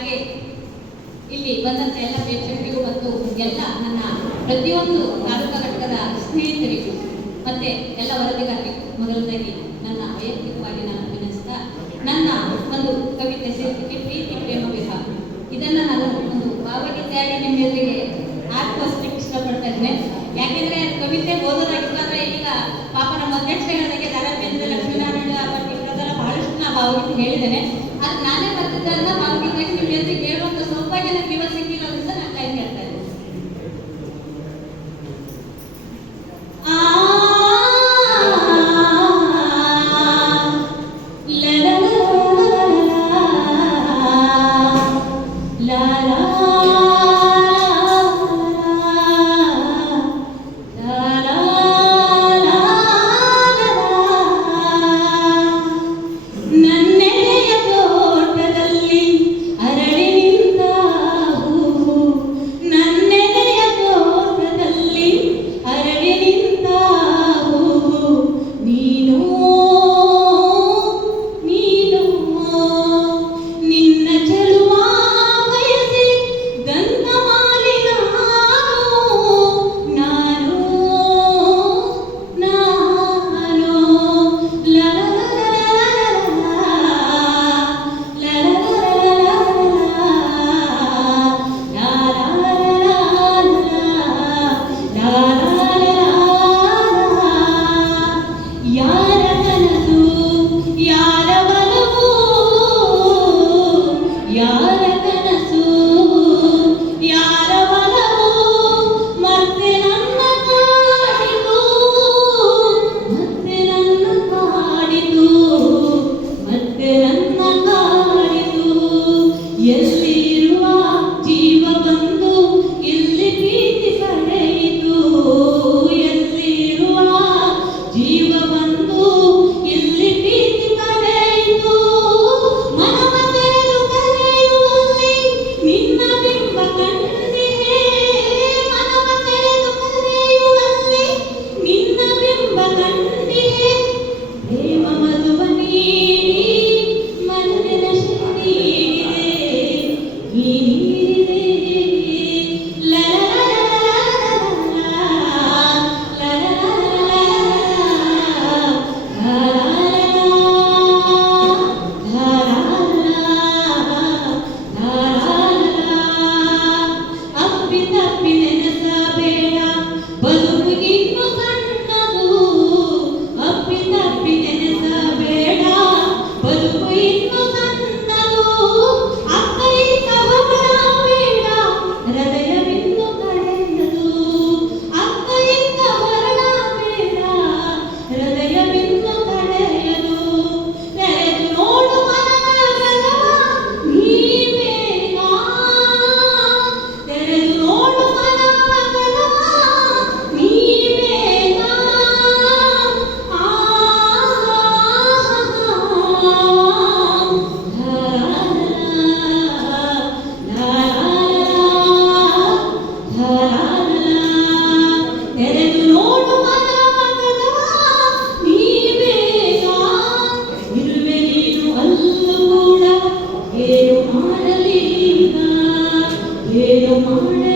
ಹಾಗೆ ಇಲ್ಲಿ ಬಂದಂತ ಎಲ್ಲ ಪ್ರೇಕ್ಷಕರಿಗೂ ಮತ್ತು ಎಲ್ಲ ನನ್ನ ಪ್ರತಿಯೊಂದು ತಾಲೂಕಾ ಘಟಕದ ಸ್ನೇಹಿತರಿಗೂ ಮತ್ತೆ ಎಲ್ಲ ವರದಿಗಾರರಿಗೂ ಮೊದಲನೇ ನನ್ನ ವೈಯಕ್ತಿಕವಾಗಿ ನಾನು ಅಭಿನಯಿಸ್ತಾ ನನ್ನ ಒಂದು ಕವಿತೆ ಸೇರಿಕೆ ಪ್ರೀತಿ, ಪ್ರೇಮ ವಿಭಾಗ ಇದನ್ನ ನಾನು ಒಂದು ಭಾವಗೀತೆಯಾಗಿ ನಿಮ್ಮೆಲ್ಲರಿಗೆ ಆತ್ಮಸ್ಲಿಕ್ಕೆ ಇಷ್ಟಪಡ್ತಾ ಇದ್ದೆ ಯಾಕೆಂದ್ರೆ ಕವಿತೆ ಓದೋದಾಗಿರ್ತಾರೆ ಈಗ ಪಾಪ ನಮ್ಮ ಅಧ್ಯಕ್ಷರಿಗೆ ದಾರಾ ಲಕ್ಷ್ಮೀನಾರಾಯಣ ಅವರಿಗೆ ಬಹಳಷ್ಟು ನಾ ಭಾವಗೀತೆ ಹೇಳಿದ್ದೇನೆ. ಅದು ನಾನೇ ಬರ್ತಿದ್ದ এখানে মেলতে গিয়ে Done. Yeah, the Lord.